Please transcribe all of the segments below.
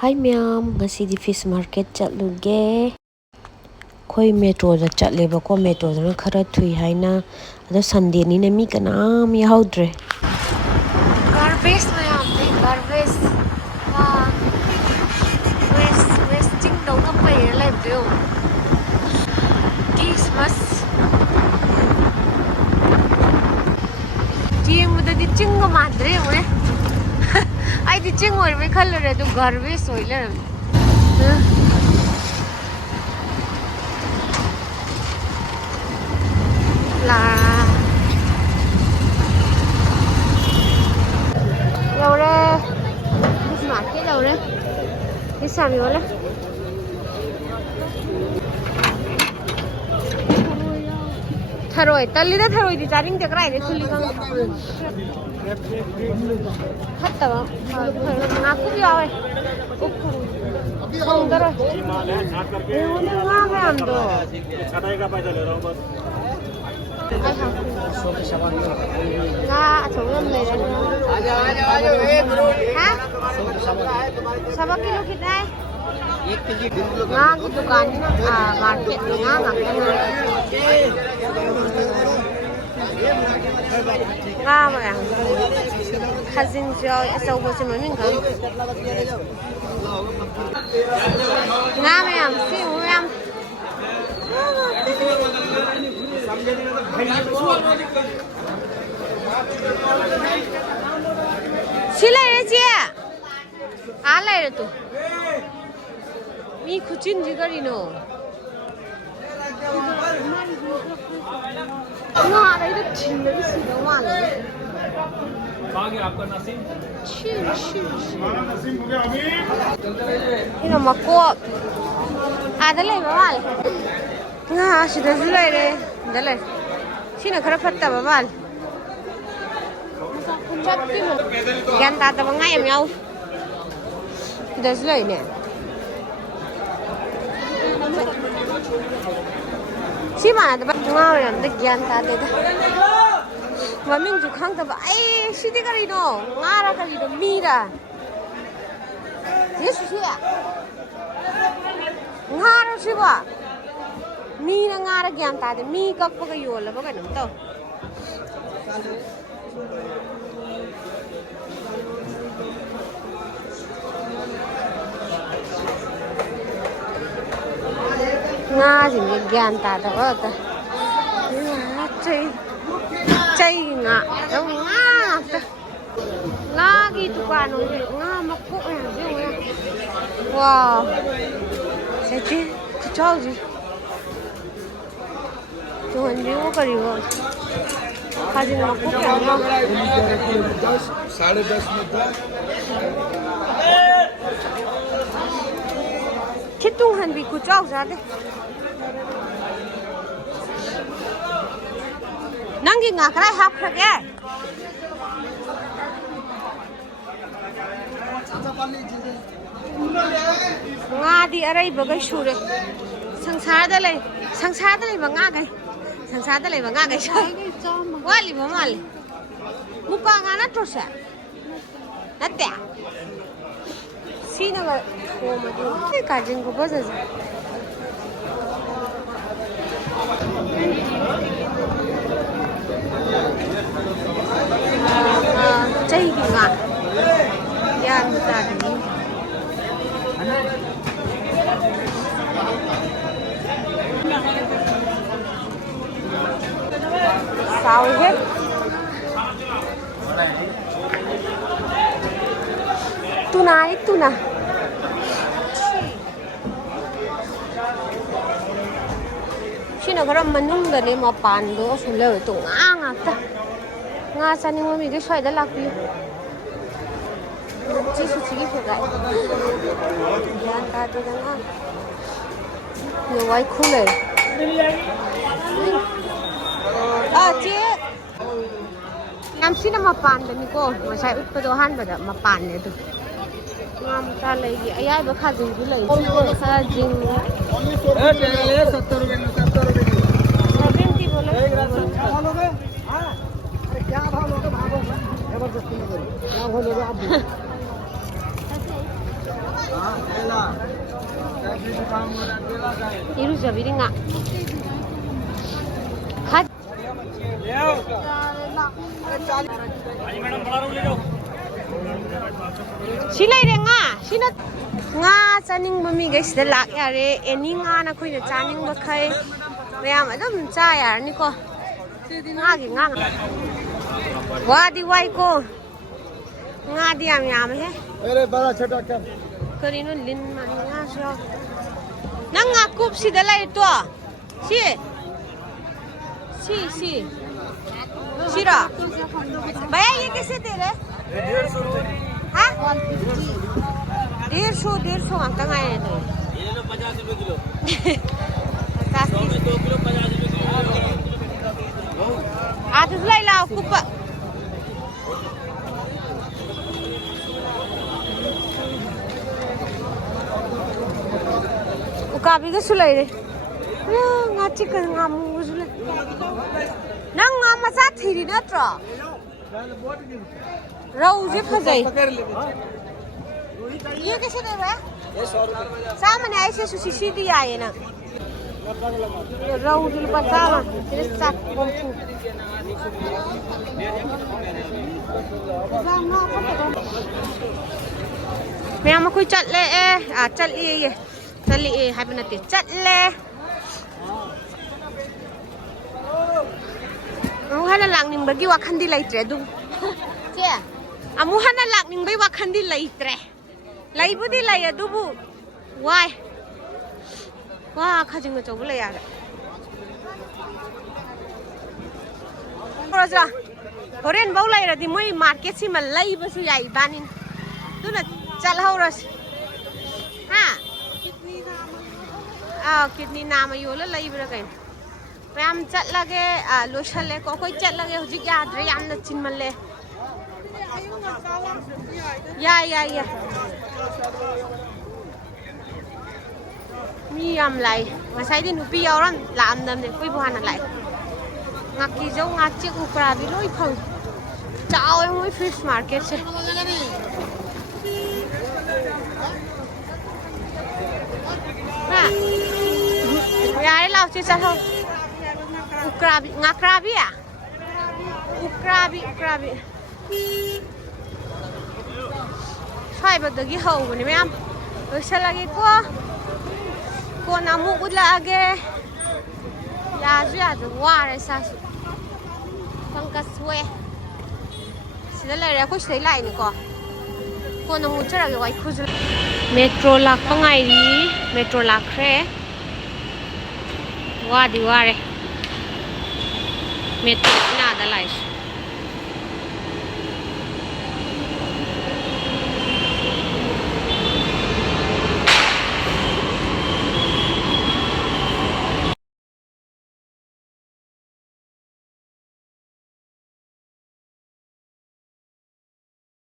Hi ma'am, ngasi di fish market chatluge. Khoi metro da chatleba ko metro da khara thui haina ado Sunday ni na mi kanam yaudre. Garbage ma'am, garbage. Wasting daw na pa live do. Christmas. Tiang mo da di chingo madre mo eh. Ay di chingo me khalre do garbage hoile. đâu đây cái mặt cái đâu đấy cái sao nhiều đấy tharoi tali da tharoi di charing te krai de khuli kang khatta ba na ku bi awe không rồi nga hai am do छटाई का पैसा ले रहा हूं बस nga chồng này đấy hả 100 kilo कितना है 1 KG nga की दुकान मार्केट में nga nga mà cousin cho sâu bơ xin mình không nga mà em xin em 실례 지 알아요 또 이 쿠친 지거리노 나 이거 진짜 싫어 완전 बाकी आपका नसीम नसीम हो गया अभी 이거 먹고 아들 말 나 시대 줄래 달래 신나 그렇다 봐봐 gan ta ta ngay em nhau đây là nè xí mà ta bắt ngon rồi được gan ta đây mà mình chụp khang ta bảo ấy xí đi cái gì nó ngã ra cái gì đó mi ra thế xí à ngã ra xí ba mi nó ngã ra gan ta thì mi cắt bao cái vô là bao cái nấm tao nga gì cái gan ta đó ta chay nga đâu nga ta nga cái tụ quan rồi nga mà cụ này wow sẽ chứ cho gì tôi hình như có gì rồi खाली मक्कू क्या ना 10:30 में कितु हन भी कुछ और जाते नंगी ngakra hap khage nga di arai bagai shure sangsada lei ba nga gai sangsada lei ba nga gai wali ba mali muka nga na trosa natte sina ga ko ma di ka jin ko baza chay ki nga yan ta ni sao hết tuna sino karam manung dale ma pan do so le to nga ta nga sani mo mi ge swai da lakpi chi su chi ge ga yan ta de nga no wai khule chị em xin mà pan đấy cô mà sai út vào đồ han vào đó mà pan này được ngam ta lấy gì ai bữa khá dừng cứ lấy khá dừng 70 बोले क्या भाव लोगे भागो जबरदस्ती में क्या भाव लोगे आप 이루저비리 nga खा ꯁꯤ ꯂꯩꯔꯦ ꯉꯥ ꯁꯤꯅ ꯉꯥ ꯆꯥꯅꯤꯡꯕ ꯃꯤꯈꯩꯁꯤꯗ ꯂꯥꯛ ꯌꯥꯔꯦ ꯑꯦꯅꯤ ꯉꯥꯅ ꯑꯩꯈꯣꯏꯅ ꯆꯥꯅꯤꯡꯕꯈꯩ ꯃꯌꯥꯝ ꯑꯗꯨꯝ ꯆꯥ ꯌꯥꯔꯅꯤꯀꯣ ꯉꯥꯒꯤ ꯉꯥ ꯋꯥꯗꯤ ꯋꯥꯏꯀꯣ ꯉꯥꯗꯤ ꯌꯥꯝ ꯌꯥꯝꯃꯦꯍꯦ ꯀꯔꯤꯅꯣ ꯂꯤꯟ ꯃꯥꯟꯕ ꯉꯥꯁꯨ ꯌꯥꯎ ꯅꯪ ꯉꯥꯀꯨꯞꯁꯤꯗ ꯂꯩꯔꯤꯇꯣ सी सिरा भैया ये कैसे दे रहे? 150 आता है तो ये लो 50 रुपए किलो 100 में 2 किलो 50 रुपए किलो आधा लाई लाओ कुप्पा उकाबी का सुलाई रे ngaci ke ngamu sudah nang ngama sathiri natra rau je phajai ये कैसे दे रहा है? ये 100 रुपए सामने ऐसे सुशी सीधी आए ना रau दिल पचामा तेरे साथ बोलूं मैं हम कोई चल ले चल ये है बनते चल ले Amuhana langning bagi wakandi laitre du. Cia. Amuhana langning bagi wakandi laitre. Lai budi lai adu bu. Why? Wah, kajing macam boleh ya. Rosa. Korean bau lai radi moi market si malai basu yai banin. Tu na chalhau ras. Ha. Kidney nama yola lai berakai. Ma'am चल लगे लोशल ले कोई चल लगे हुजी क्या ड्रे यान न चिन मल्ले या मी याम लाई मसाई दिन उपी यावरन लाम दम ने कोई बुहाना लाई ngaki जो ngaci ukra bi loi phang chao em moi fish market se ha yaai lao chi cha ho Ukrabi, ngakrabi ya? Ukrabi. Sai bad dagi hau bani ma'am. Usa lagi ko namu udla age. Ya ware sasu. Pangkaswe. Sida lai ra ko sei lai ni ko. Ko namu chara ge wai khujul. Metro lak pangai ri, metro lak re. Wadi ware. Metro na ada lais.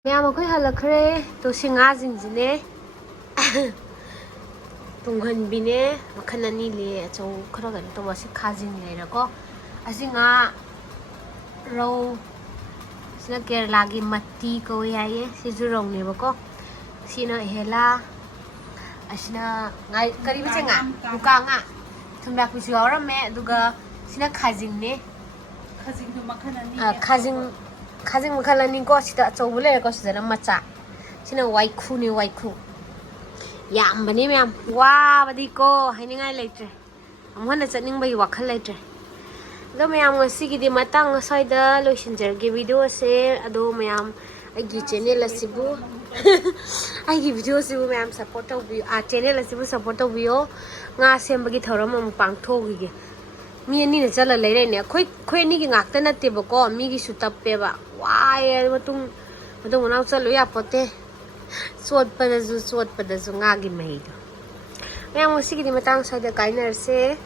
Mẹ mà khơi hả khơi tôi sinh ngã dính dính tung hình bi nè mà khăn anh đi cho khơi cái tôi sẽ khá dính này rồi có anh ngã rau xin Kerala cái mati có ai xin chú rồng này có xin hela xin ngay cái gì vậy ngã buka ngã thằng đặc biệt giàu lắm mẹ duga xin khá dính nè khá dính Kazing makalan ko sida chobule ko sida macha sina waiku ni waiku yam bani ma'am wa badi ko hainingai leitre amhana chaning bai wakhal leitre do ma'am ngasi gi di matang saida loisinjar ge video se ado ma'am agi channel asibu agi video asibu ma'am support tawi channel asibu support tawiyo nga sembagi thoram am pangthogi mi ani na chala leire ne khoi ni gi ngakta na te bako mi gi su tappe ba wai matung nau chalu ya pote sot pada zu nga gi mai do yang mo sigi di matang sa da kainer se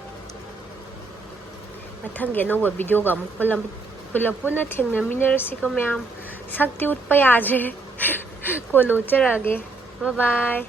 mathang ge no video ga mu pula thengna miner si ko ma'am sakti ut pa ya je ko no chara ge bye bye